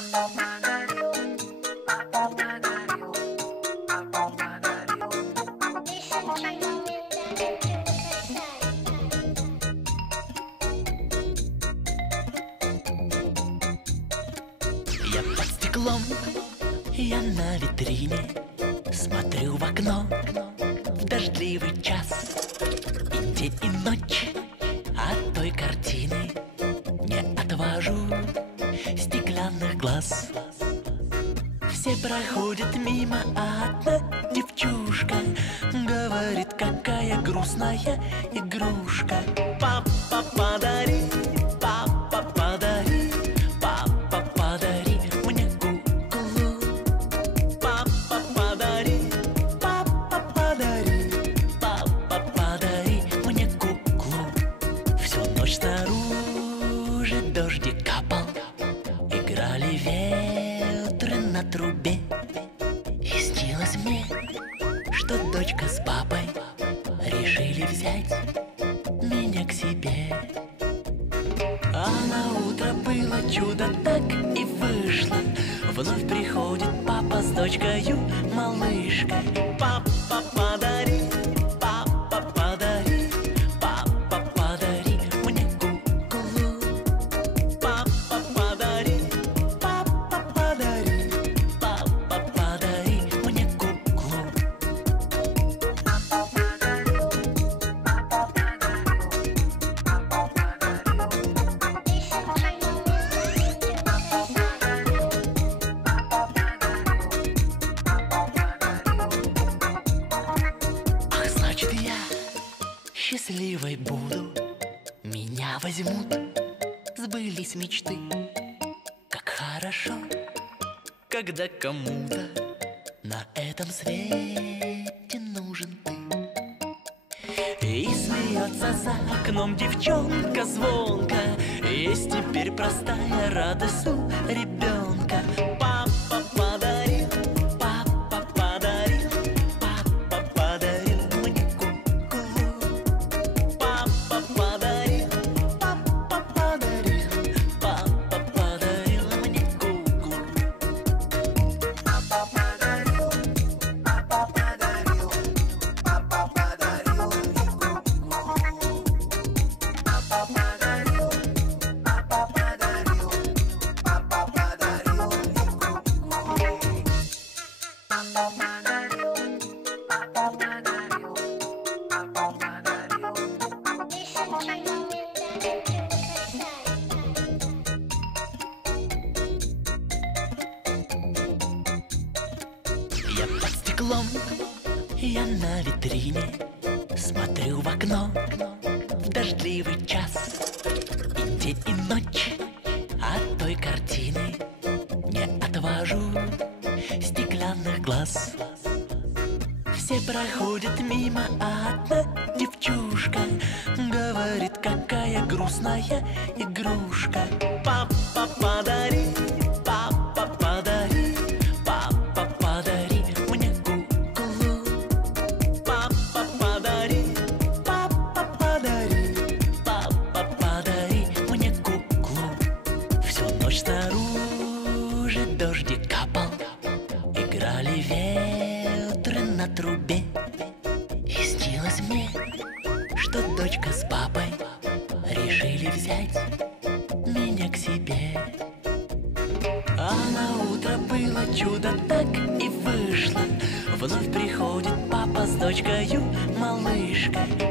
Я под стеклом, я на витрине, смотрю в окно в дождливый час. И день, и ночь от той картины не отвожу стеклянных глаз. Все проходят мимо, а одна девчушка говорит, какая грустная игрушка. Папа, подари, папа, подари, папа, подари мне куклу. Папа, подари, папа, подари, папа, подари мне куклу. Всю ночь снаружи дождик капал, играли ветры на трубе. И снилось мне, что дочка с папой решили взять меня к себе. А на утро было чудо, так и вышло. Вновь приходит папа с дочкою, малышкой. Папа, подари, папа, подари, папа, подари мне куклу. Папа, подари, папа, подари, папа, подари мне куклу. Ах, значит, я счастливой буду, меня возьмут, сбылись мечты. Как хорошо, когда кому-то на этом свете нужен ты. И смеется за окном девчонка звонко. Есть теперь простая радость у ребенка. Папа подарил, папа подарил, папа подарил мне куклу. Папа подарил, папа подарил, папа подарил мне куклу. Папа подарил, папа подарил, папа подарил мне куклу. Папа подарил, папа подарил, папа подарил мне куклу. Папа подарил, папа подарил, папа подарил. Я под стеклом, я на витрине, смотрю в окно в дождливый час. И день, и ночь от той картины не отвожу стеклянных глаз. Все проходят мимо, а одна девчушка говорит, какая грустная игрушка. Папа, подари, папа, подари, папа, подари мне куклу. Папа, подари, папа, подари, папа, подари мне куклу. Всю ночь снаружи дождик капал, играли ветры на трубе. И снилось мне, что дочка с папой решили взять меня к себе. А на утро было чудо, так и вышло. Вновь приходит папа с дочкою, малышкой.